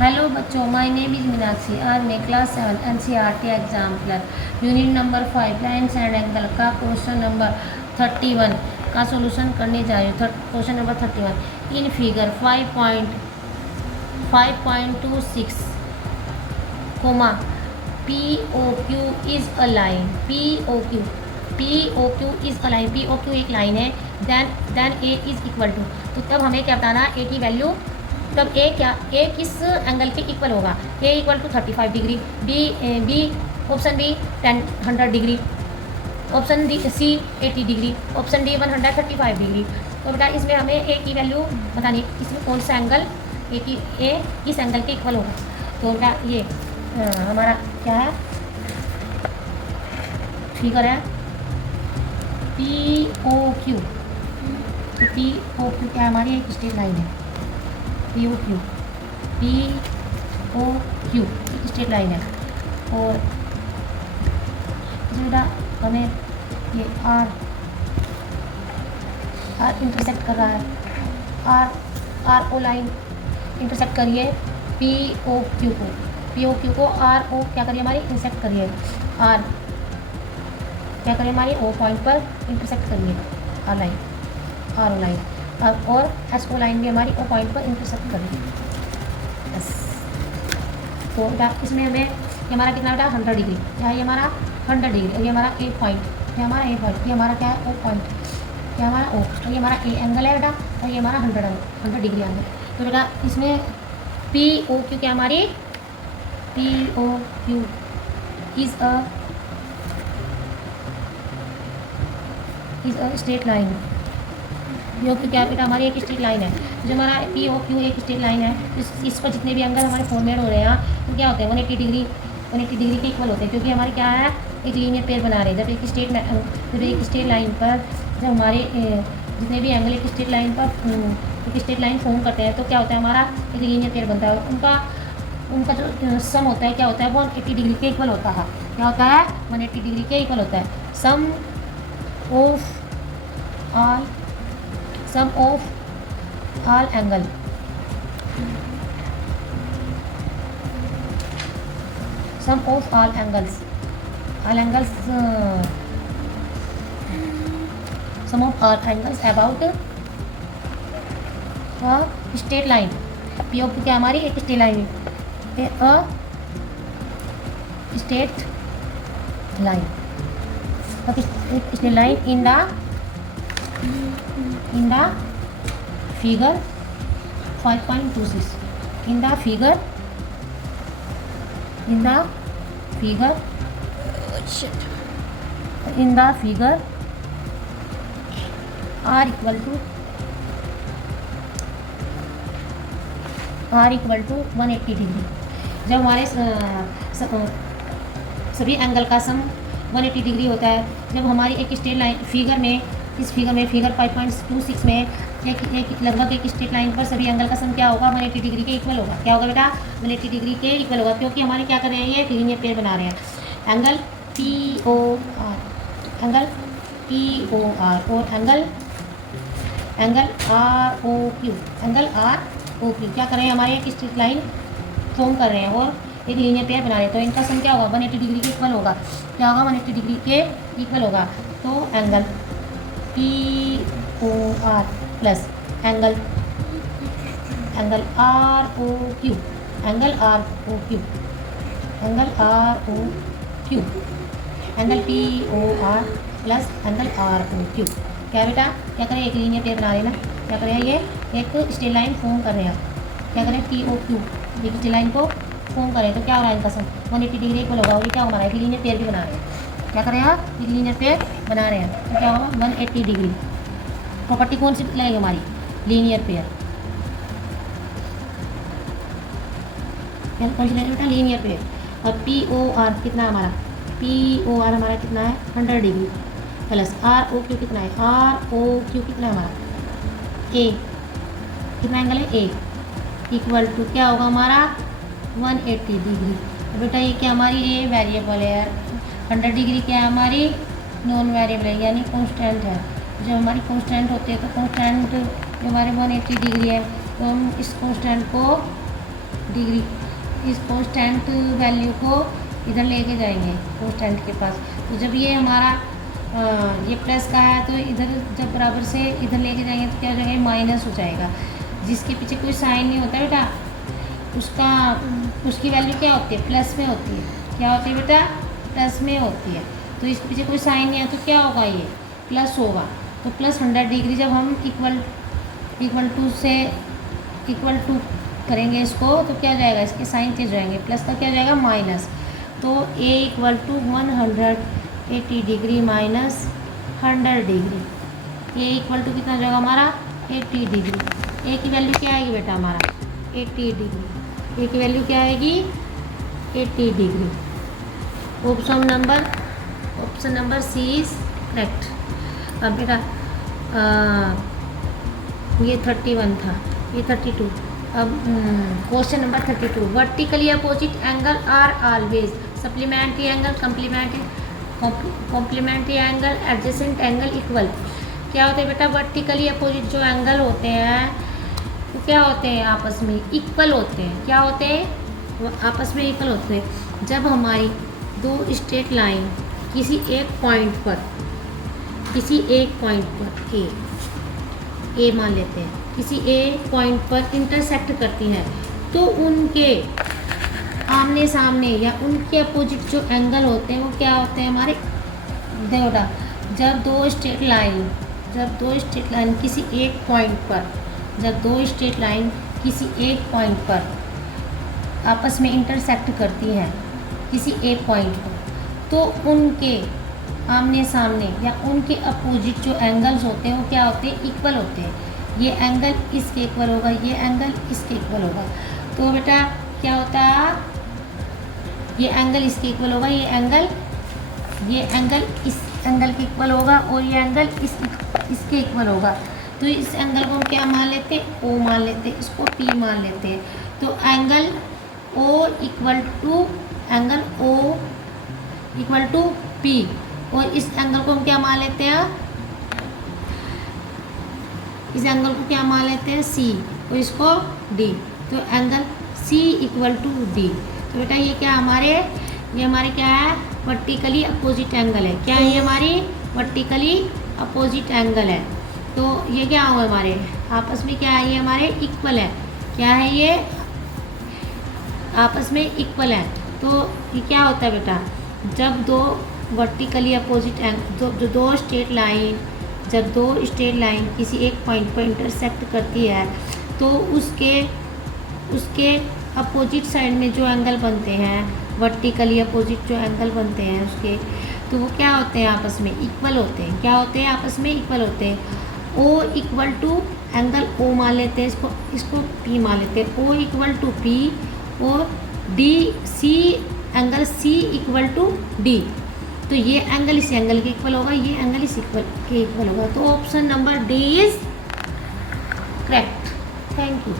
Hello बच्चों, my name is Meenakshi. आज मैं class 7 NCERT exemplar unit number 5 lines and angle का क्वेश्चन नंबर 31 का सॉल्यूशन करने जा रही हूँ। Question number 31 in figure 5.26 comma POQ is a line. POQ is a line. POQ एक लाइन है। Then A is equal to, तो तब हमें क्या बताना, A की वैल्यू, तब A किस एंगल के इक्वल होगा। A equal to 35 degree, B option B 100 degree, option C 80 degree, option D 135 degree. तो बेटा इसमें हमें A की वैल्यू बतानी है, इसमें कौन सा एंगल A किस एंगल के इक्वल होगा। तो बेटा ये हमारा क्या है, फिगर है POQ। तो POQ क्या हमारी एक स्ट्रेट लाइन है। POQ एक स्ट्रेट लाइन है। और बेटा हमें ये R इंटरसेक्ट कर रहा है। RO लाइन इंटरसेक्ट करिए POQ को RO क्या करिए हमारी इंटरसेक्ट करिए। R क्या करिए हमारी O पॉइंट पर इंटरसेक्ट करिए RO लाइन। और SO लाइन भी हमारी O पॉइंट पर इंटरसेक्ट करिए। यस, तो बेटा इसमें हमें हमारा कितना बेटा 100 डिग्री, क्या ये हमारा 100 डिग्री, और ये हमारा A पॉइंट, ये हमारा A पॉइंट, ये हमारा क्या है O पॉइंट, क्या हमारा O, और ये हमारा A एंगल है बेटा, और ये हमारा 100 डिग्री एंगल। तो बेटा इसमें POQ क्या हमारी POQ is a straight line. POQ क्या बेटा हमारी एक स्ट्रेट लाइन है। जो हमारा POQ एक स्ट्रेट लाइन है, इस पर जितने भी एंगल हमारे फॉर्मेट हो रहे हैं तो क्या होते हैं 180 डिग्री के इक्वल होते हैं, क्योंकि हमारे क्या है एक लीनियर पेयर बना रहे हैं। जब एक स्ट्रेट लाइन पर जब हमारे जितने भी एंगल एक स्ट्रेट लाइन फॉर्म करते हैं तो क्या होता है हमारा एक लीनियर पेयर बनता है। उनका जो सम होता है क्या होता है 180 डिग्री के इक्वल होता है। क्या होता है 180 डिग्री के इक्वल होता है। Sum of all angle sum of all angles about a straight line। POQ क्या हमारी एक स्ट्रेट लाइन है, a straight line, एक straight line in the figure 5.26 in the figure R equal to 180 degree. जब हमारे सभी एंगल का सम 180 degree होता है, जब हमारी एक स्ट्रेट लाइन फिगर 5.26 में एक लगभग एक स्ट्रेट लाइन पर सभी एंगल का सम क्या होगा 180 डिग्री के इक्वल होगा। क्या होगा बेटा 180 डिग्री के इक्वल होगा, क्योंकि हमारे क्या कर रहे हैं ये एक लीनियर पेयर बना रहे हैं। एंगल POR और एंगल ROQ क्या कर रहे हैं हमारे एक स्ट्रेट लाइन फॉर्म कर रहे हैं और एक लीनियर पेयर बना रहे हैं। तो इनका सम क्या होगा 180 डिग्री के इक्वल होगा। क्या होगा 180 डिग्री के इक्वल होगा। तो angle POR plus angle ROQ angle POR plus angle ROQ क्या बेटा क्या करें एक लीनियर पेयर बना रहे हैं ना। क्या करें ये एक स्ट्रेट लाइन फॉर्म कर रहे हैं। क्या करें POQ एक स्ट्रेट लाइन को फॉर्म करें तो क्या हो रहा है इनका सम 180 डिग्री इक्वल होगा। और ये क्या हमारा एक लीनियर पेयर भी बना रहे हैं। क्या करें आप एक लीनियर पेयर बना रहे हैं तो क्या होगा 180 डिग्री। प्रॉपर्टी कौन सी लगेगी हमारी लीनियर पेयर, कौन सी लगेगी बेटा लीनियर पेयर। और POR कितना हमारा POR हमारा कितना है 100 डिग्री प्लस ROQ कितना है ROQ कितना है हमारा A कितना एंगल है A इक्वल टू क्या होगा हमारा 180 डिग्री। बेटा ये क्या हमारी A वेरिएबल है, 100 डिग्री क्या है हमारी नॉन वेरिएबल है यानी कांस्टेंट है। जब हमारी कांस्टेंट होती है तो कांस्टेंट जो हमारे 180 डिग्री है तो हम इस कांस्टेंट को डिग्री, इस कांस्टेंट वैल्यू को इधर लेके जाएंगे कांस्टेंट के पास। तो जब ये हमारा ये प्लस का है तो इधर जब बराबर से इधर लेके जाएंगे तो क्या हो जाएगा, माइनस हो जाएगा। जिसके पीछे कोई साइन नहीं होता बेटा उसकी वैल्यू क्या होती है, प्लस में होती है। क्या होती है बेटा, प्लस में होती है। तो इसके पीछे कोई साइन नहीं है तो क्या होगा, ये प्लस होगा। तो प्लस 100 डिग्री जब हम इक्वल टू करेंगे इसको तो क्या हो जाएगा, इसके साइन चेंज हो जाएंगे, प्लस का क्या हो जाएगा, माइनस। तो a equal to 180 degree minus 100 degree, a equal to कितना हो जाएगा हमारा, 80 डिग्री। a की वैल्यू क्या आएगी बेटा हमारा, 80 डिग्री। a की वैल्यू क्या आएगी, 80 degree. Option number C is correct. अब बेटा ये 31 था, ये 32। अब question number 32, vertically opposite angle are always supplementary angle, complementary angle, adjacent angle equal. क्या होते हैं बेटा, वर्टिकली अपोजिट जो एंगल होते हैं वो क्या होते हैं, आपस में इक्वल होते हैं। क्या होते हैं, आपस में इक्वल होते हैं। जब हमारी दो स्ट्रेट लाइन किसी एक पॉइंट पर ए मान लेते हैं, किसी ए पॉइंट पर इंटरसेक्ट करती हैं तो उनके आमने सामने या उनके अपोजिट जो एंगल होते हैं वो क्या होते हैं हमारे, देखो जब दो स्ट्रेट लाइन किसी एक पॉइंट पर आपस में इंटरसेक्ट करती हैं किसी एक पॉइंट पर, तो उनके आमने सामने या उनके अपोजिट जो एंगल्स होते हैं वो क्या होते हैं, इक्वल होते हैं। ये एंगल इसके इक्वल होगा, ये एंगल इसके इक्वल होगा। तो बेटा क्या होता है, ये एंगल इसके इक्वल होगा, ये एंगल इस एंगल के इक्वल होगा और ये एंगल इसके इक्वल होगा। तो इस एंगल को हम क्या मान लेते हैं, ओ मान लेते हैं, इसको पी मान लेते हैं। तो angle O equal to P और इस एंगल को हम क्या मान लेते हैं, इस एंगल को क्या मान लेते हैं, सी, और इसको डी। तो angle C equal to D. तो बेटा ये हमारे क्या है, वर्टिकली अपोजिट एंगल है। क्या है ये हमारी वर्टिकली अपोजिट एंगल है। तो ये क्या हुआ, हमारे आपस में क्या है, ये हमारे इक्वल है। क्या है, ये आपस में इक्वल है। तो ये क्या होता है बेटा, जब दो वर्टिकली अपोजिट एंगल, जब दो स्ट्रेट लाइन किसी एक पॉइंट पर इंटरसेक्ट करती है तो उसके अपोजिट साइड में जो एंगल बनते हैं, वर्टिकली अपोजिट जो एंगल बनते हैं उसके, तो वो क्या होते हैं, आपस में इक्वल होते हैं। क्या होते हैं, आपस में इक्वल होते हैं। O equal to angle O मान लेते हैं, इसको पी मान लेते हैं। ओ इक्वल टू पी और D C, angle C equal to D. तो ये एंगल इस एंगल के इक्वल होगा, ये एंगल इस इक्वल के इक्वल होगा। तो option number D is correct. Thank you.